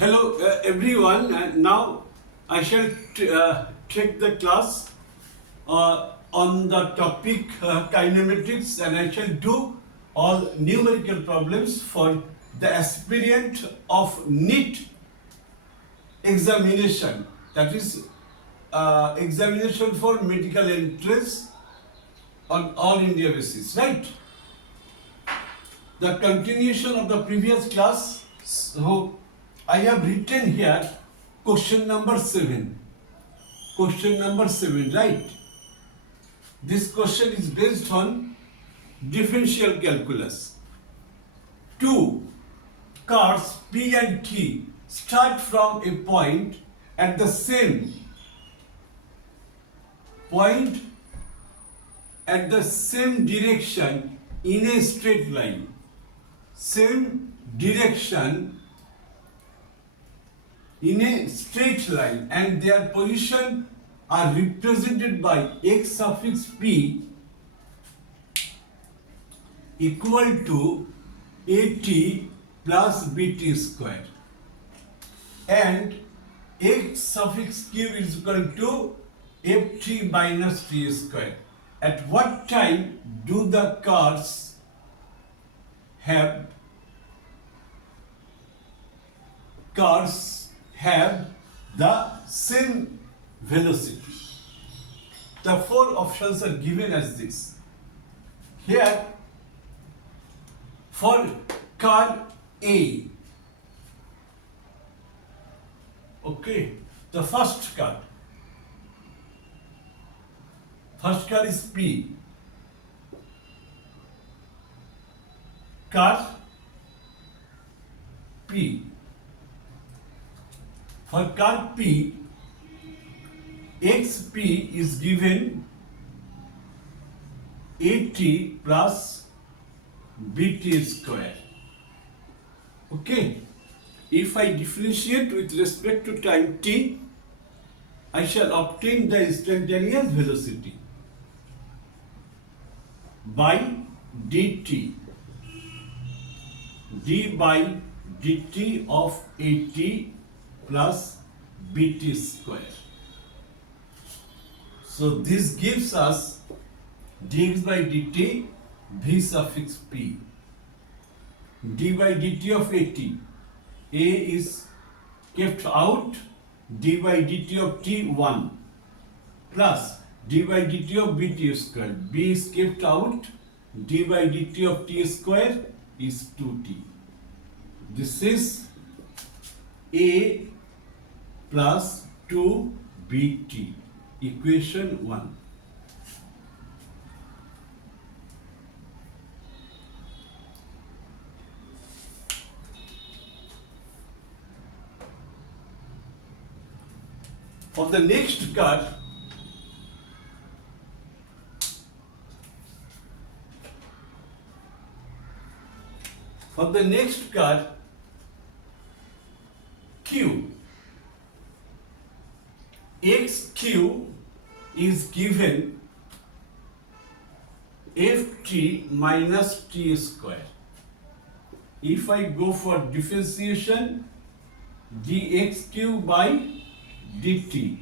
Hello everyone, and now I shall take the class on the topic kinematics, and I shall do all numerical problems for the aspirant of Neet examination, that is examination for medical entrance on all India basis, right? The continuation of the previous class, so I have written here question number 7. Question number 7, right? This question is based on differential calculus. Two cars P and Q start from a point at the same point at the same direction in a straight line. Same direction in a straight line, and their position are represented by x suffix p equal to at plus bt square, and x suffix q is equal to ft minus t square. At what time do the cars have the same velocity? The four options are given as this. Here, for car A, okay, the first car is P. Car P. For car P, xp is given at plus bt square. Okay. If I differentiate with respect to time t, I shall obtain the instantaneous velocity by dt, d by dt of at plus bt square. So this gives us dx by dt v suffix p, d by dt of at, a is kept out, d by dt of t 1 plus d by dt of bt square, b is kept out, d by dt of t square is 2t. This is a plus 2bt, equation 1. For the next car, Q, xq is given ft minus t square. If I go for differentiation, dxq by dt,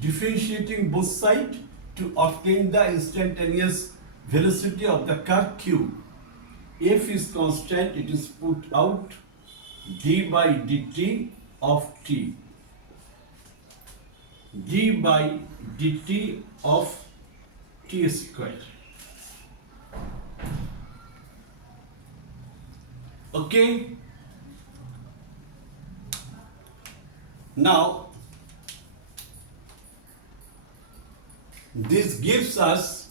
differentiating both sides to obtain the instantaneous velocity of the car Q. F is constant, it is put out, d by dt of t, d by dt of t square. Okay. Now, this gives us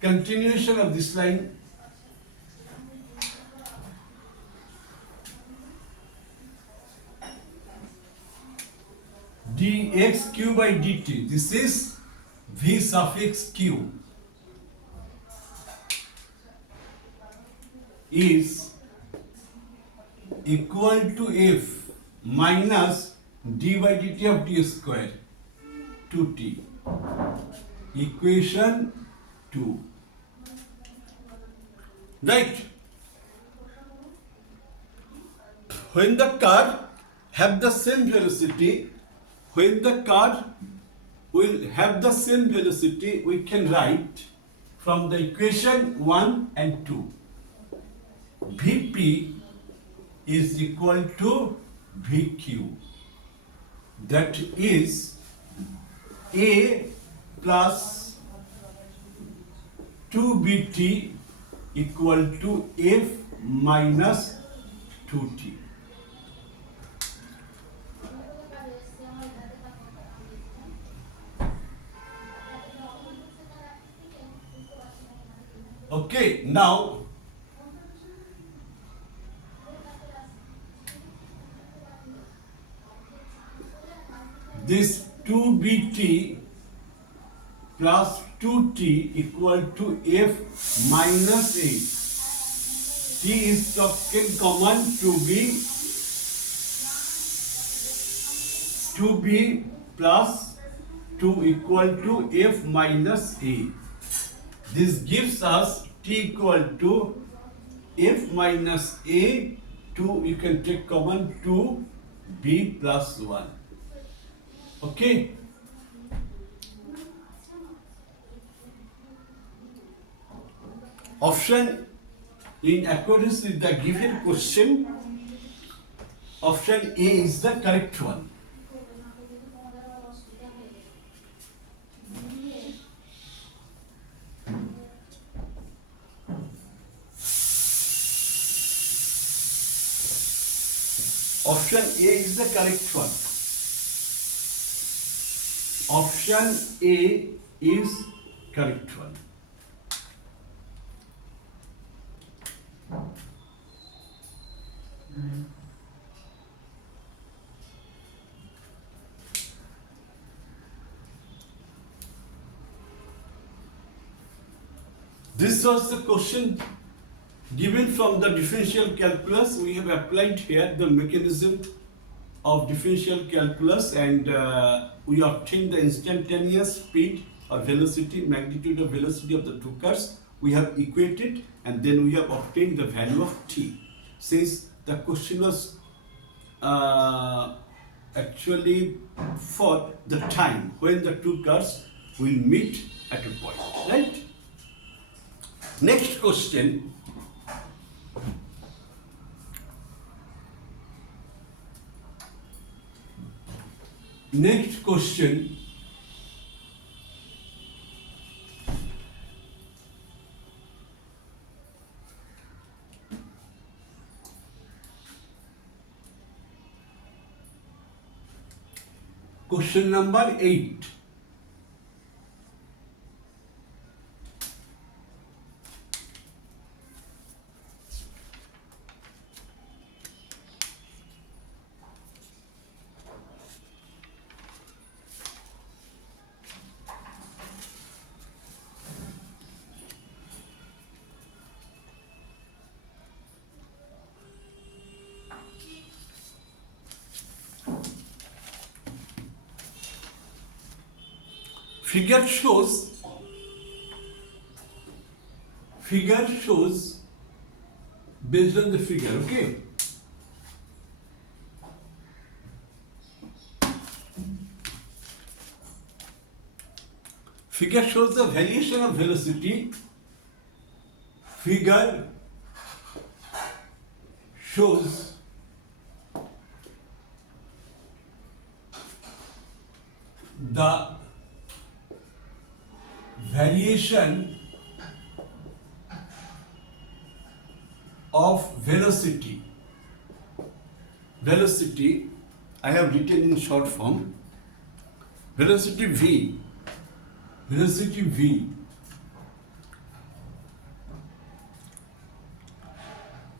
continuation of this line. dxq by dt, this is v suffix q, is equal to f minus d by dt of t square 2t. Equation 2. Right? When the car have the same velocity, when the car will have the same velocity, we can write from the equation 1 and 2. Vp is equal to Vq. That is A plus 2bt equal to F minus 2t. Okay, now this 2bt plus 2t equal to f minus a. T is taken common to be plus 2 equal to f minus a. This gives us t equal to f minus a, 2 you can take common, 2b plus 1. Okay. Option in accordance with the given question, option A is the correct one. Option A is the correct one. Option A is correct one. This was the question given from the differential calculus. We have applied here the mechanism of differential calculus, and we obtained the instantaneous speed or velocity, magnitude of velocity of the two cars. We have equated, and then we have obtained the value of t. Since the question was actually for the time when the two cars will meet at a point, right? Next question. Next question. Question number 8. Figure shows based on the figure, okay? Figure shows the variation of velocity. Figure shows the variation of velocity. Velocity, I have written in short form. Velocity v. Velocity v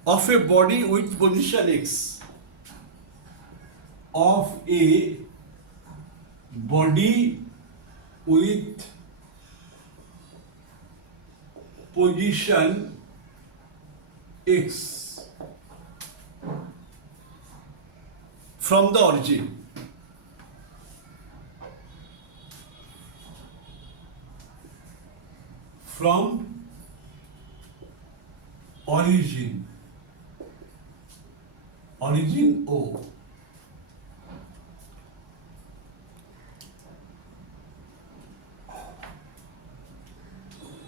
of a body with position x. Of a body with position x from the origin. From origin. Origin O.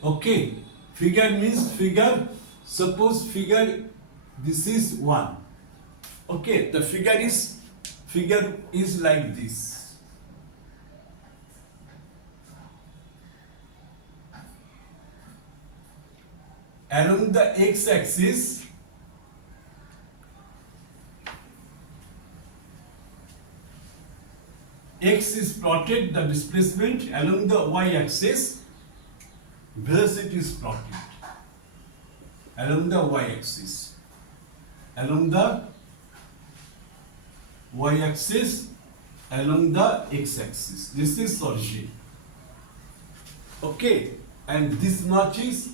Okay, figure means figure. Suppose figure this is 1. Okay, the figure is like this. Along the x-axis, x is plotted, the displacement. Along the y-axis, velocity is plotted. Along the y-axis. Along the y-axis, along the x-axis. This is origin. Okay, and this much is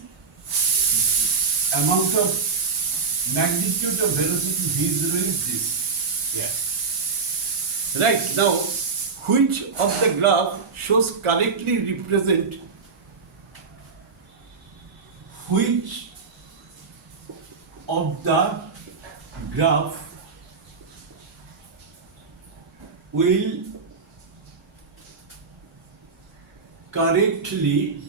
amount of magnitude of velocity v0 is this. Yes. Right, now which of the graph shows correctly represent which of the graph will correctly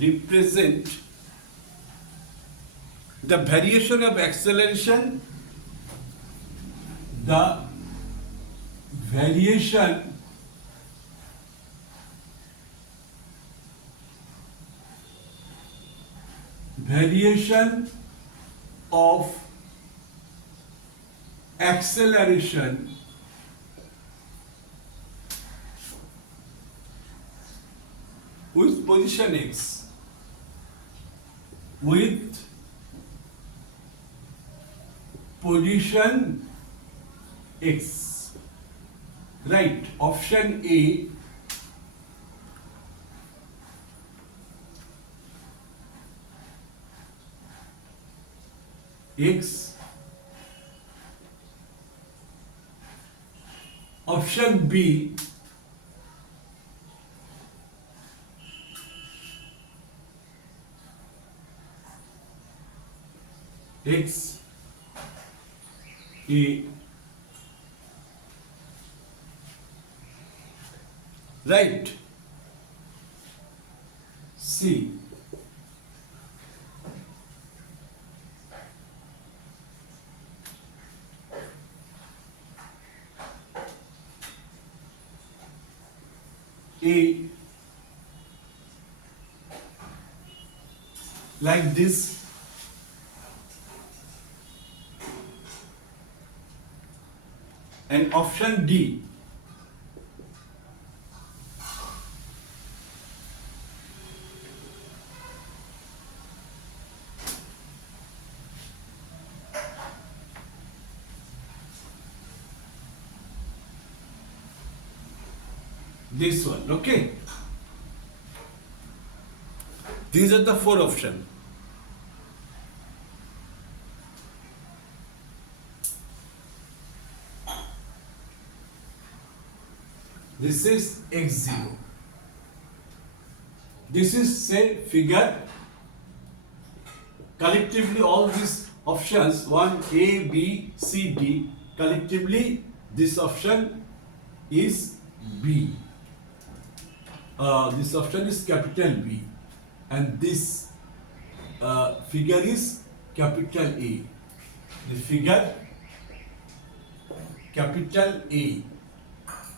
represent the variation of acceleration, the variation of acceleration with position x, with position x. Right, option A x, option B x A, right. C, A, like this. And option D, this one. Okay, these are the 4 options. This is x0. This is, say, figure. Collectively all these options 1 A, B, C, D, collectively this option is B. This option is capital B, and this figure is capital A. The figure capital A,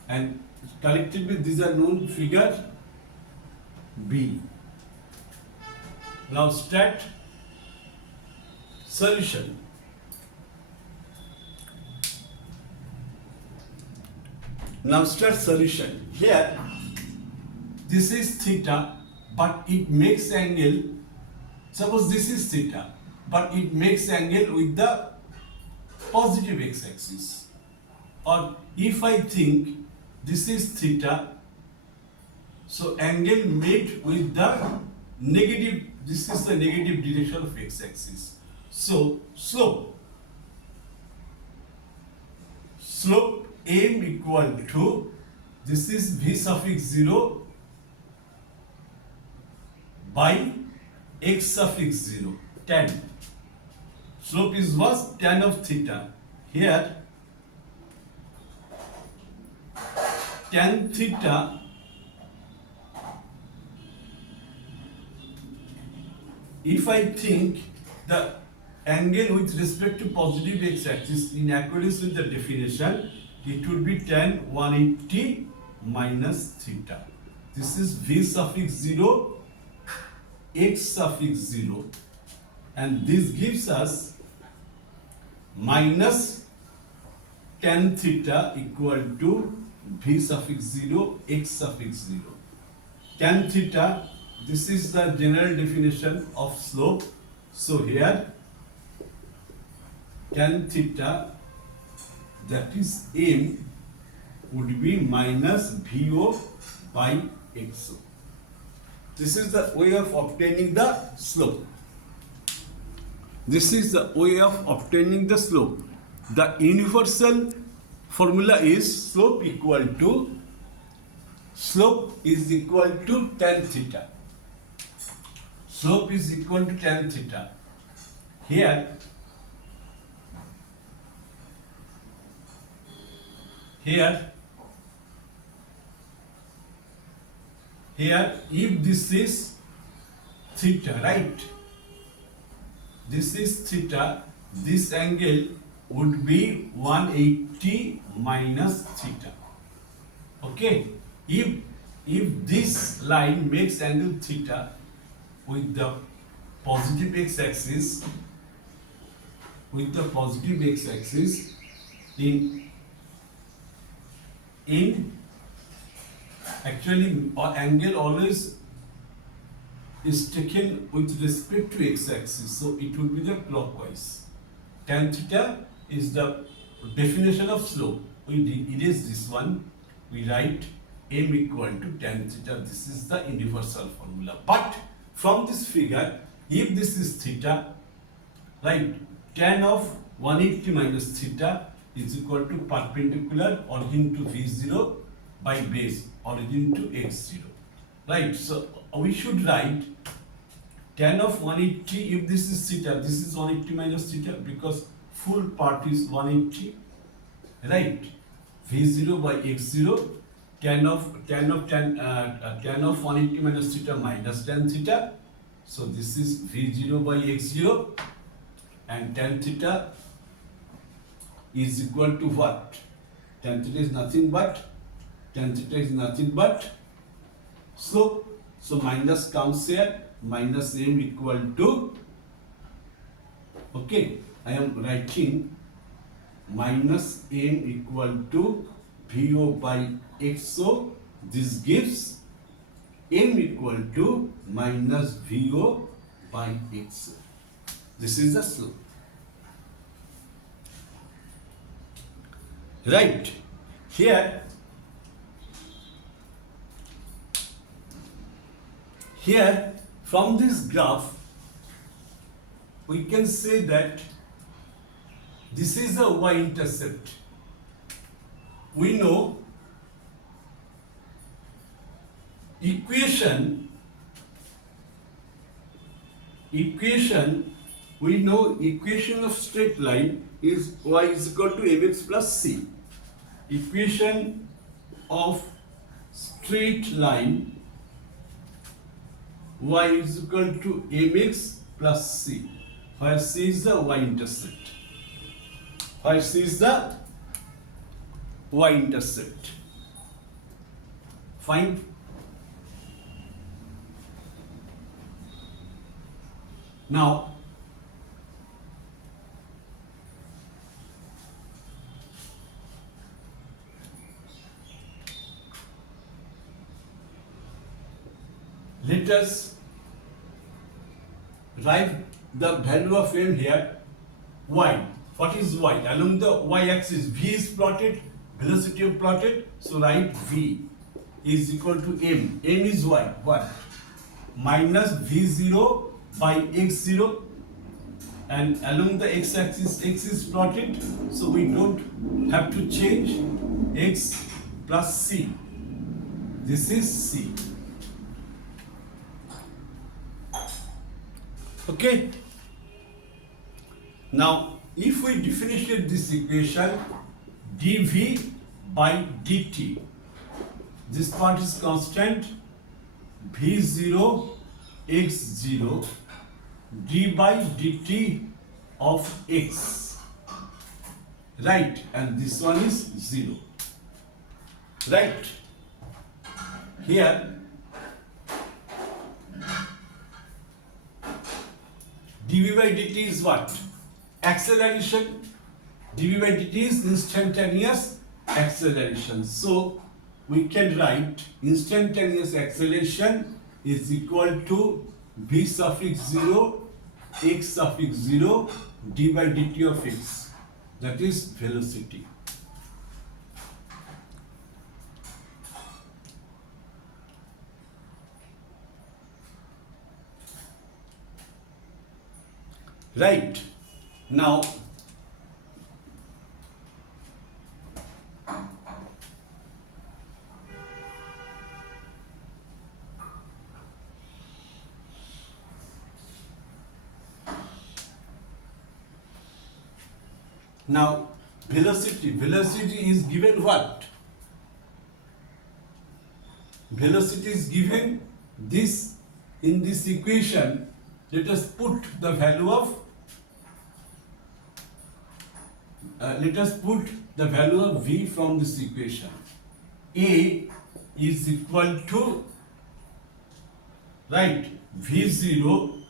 and collectively these are known figure B. Now start solution. Now start solution. Here this is theta, but it makes angle. Suppose this is theta, but it makes angle with the positive x-axis. or if I think this is theta, so angle made with the negative, this is the negative direction of x-axis. So slope m equal to, this is v suffix 0 by x suffix 0, tan. Slope is was tan of theta. Here tan theta if I think the angle with respect to positive x-axis in accordance with the definition, it would be tan 180 minus theta. This is v suffix 0, x suffix 0, and this gives us minus tan theta equal to v suffix 0, x suffix 0. Tan theta, this is the general definition of slope. So here tan theta, that is m, would be minus VO by XO. This is the way of obtaining the slope. This is the way of obtaining the slope. The universal formula is slope is equal to tan theta. Slope is equal to tan theta. Here if this is theta, right? This is theta, this angle would be 180 minus theta. Okay? If this line makes angle theta with the positive x-axis, in actually angle always is taken with respect to x-axis, so it would be the clockwise. Tan theta is the definition of slope. We erase this one, we write m equal to tan theta. This is the universal formula. But from this figure, if this is theta, right, tan of 180 minus theta is equal to perpendicular origin to V0 by base origin to x0. Right, so we should write tan of 180, if this is theta, this is 180 minus theta because full part is 180, right? V0 by x0, tan of 180 minus theta minus tan theta. So this is V0 by x0, and tan theta is equal to what? Tan theta is nothing but slope. So minus comes here, minus m equal to, okay, I am writing minus m equal to VO by XO. This gives m equal to minus VO by XO. This is the slope. Right. Here, from this graph, we can say that this is a y-intercept. We know equation, we know equation of straight line is y is equal to mx plus c. Equation of straight line y is equal to mx plus c, where c is the y-intercept. Fine. Now, let us write the value of m here, y. What is y? Along the y-axis, v is plotted, velocity of plotted, so write V is equal to M. M is what? Minus V0 by X0, and along the x-axis X is plotted, so we don't have to change. X plus C. This is C. Okay. Now, if we differentiate this equation, dV by dt, this part is constant, V0 x0, d by dt of x, right? And this one is 0, right? Here, dV by dt is what? Acceleration. dV by dt is instantaneous acceleration. So we can write instantaneous acceleration is equal to v suffix 0 x suffix 0 d by dt of x. That is velocity. Right. Now, velocity is given what? Velocity is given this in this equation. Let us put the value of v from this equation. A is equal to, right, v0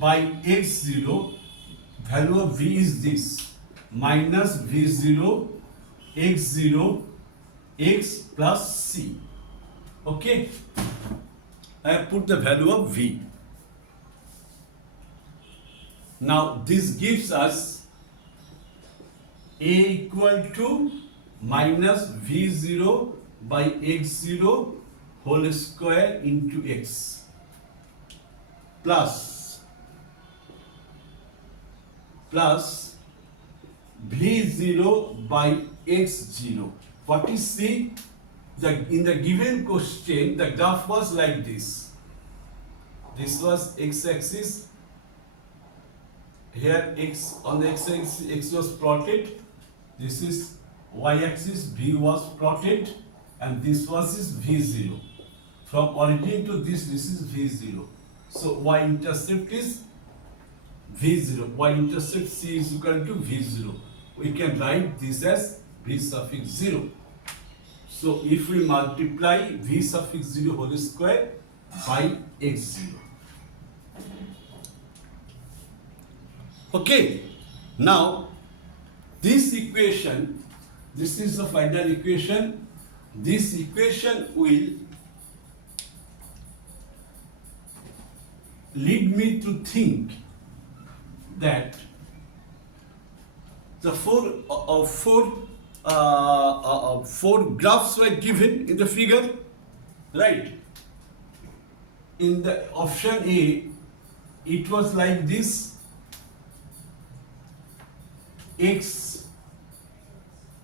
by x0, value of v is this, minus v0 x0 x plus c. Okay, I have put the value of v. Now this gives us a equal to minus v0 by x0 whole square into x plus v0 by x0. What is C? In the given question, the graph was like this. This was x-axis. Here x on the x-axis x was plotted. This is y-axis, v was plotted, and this was is v0. From origin to this is v0. So y-intercept is v0. Y-intercept c is equal to v0. We can write this as v suffix 0. So if we multiply v suffix 0 whole square by x0. Okay, now this equation, this is the final equation. This equation will lead me to think that the four graphs were given in the figure, right? In the option A, it was like this, x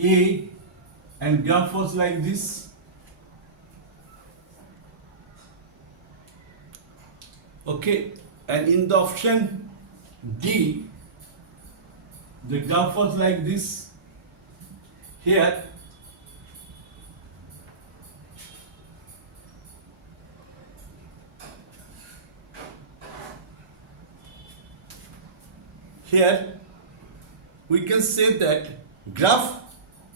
A, and graph was like this. Okay, and in the option D, the graph was like this. Here, we can say that graph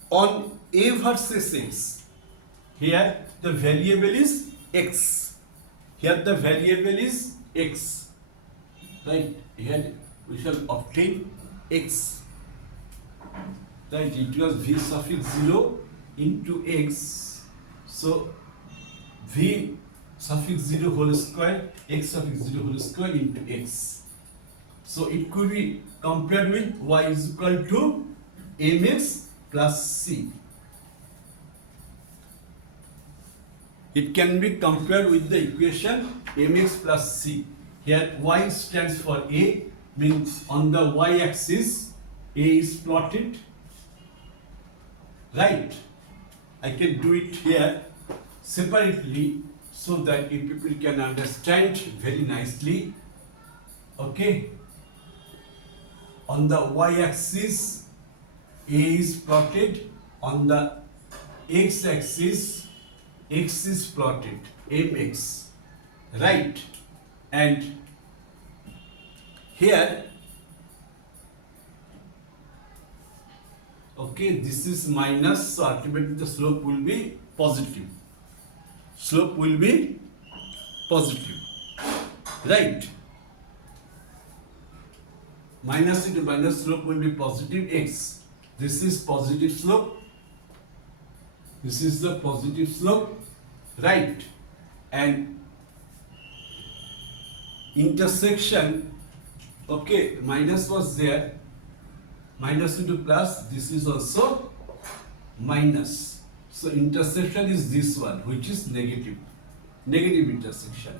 on A versus X. Here the variable is X. Here the variable is X. Right? Here we shall obtain X. Right? It was v suffix 0 into X. So v suffix 0 whole square, X suffix 0 whole square into X. So it could be compared with y is equal to mx plus c. It can be compared with the equation mx plus c. Here y stands for a, means on the y-axis a is plotted, right? I can do it here separately so that you people can understand very nicely. Okay, on the y-axis a is plotted, on the x-axis x is plotted, mx, right? And here, okay, this is minus, so ultimately the slope will be positive. Slope will be positive, right? Minus into minus, slope will be positive x. This is positive slope. This is the positive slope, right? And intersection, okay, minus was there, minus into plus, this is also minus. So intersection is this one, which is negative, negative intersection,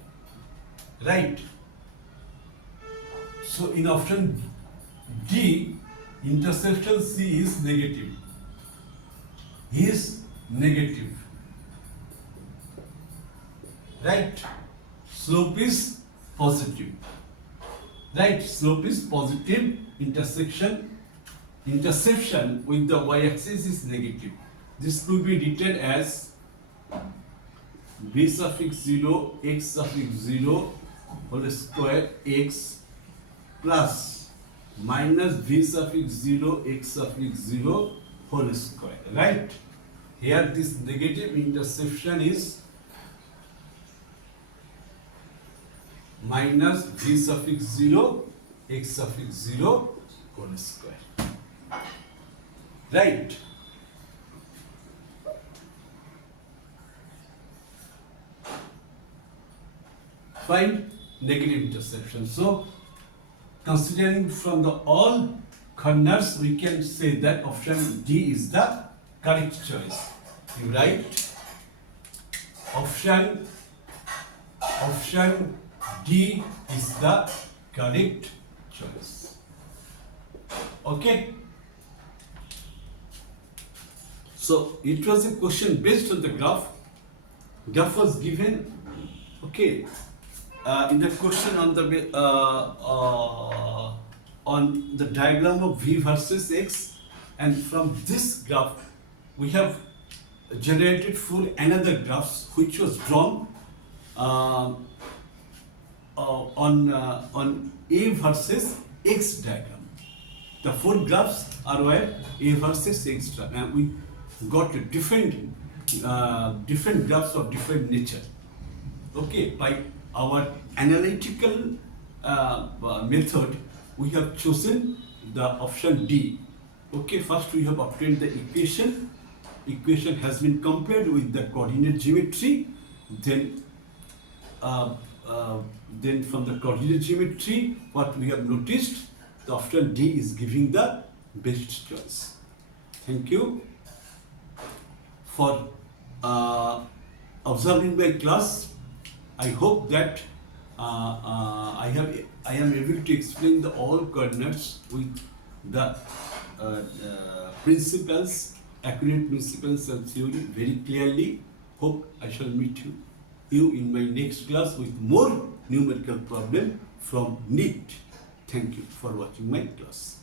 right? So in option D, intersection C is negative, right? Slope is positive, right? Slope is positive, intersection with the y-axis is negative. This could be written as b suffix 0 x suffix 0 whole square x plus minus v suffix 0 x suffix 0 whole square, right? Here this negative intersection is minus v suffix 0 x suffix 0 whole square, right? Find negative intersection. So considering from the all corners, we can say that option D is the correct choice. You write option D is the correct choice. Okay. So it was a question based on the graph. Graph was given. Okay. In the question on the diagram of v versus x, and from this graph we have generated full another graphs which was drawn on a versus x diagram. The four graphs are where a versus x diagram, and we got different graphs of different nature. Okay, by our analytical method, we have chosen the option D. Okay, first we have obtained the equation. Equation has been compared with the coordinate geometry. Then from the coordinate geometry, what we have noticed, the option D is giving the best choice. Thank you for observing my class. I hope that I am able to explain the all coordinates with the principles, accurate principles and theory very clearly. Hope I shall meet you in my next class with more numerical problem from Neet. Thank you for watching my class.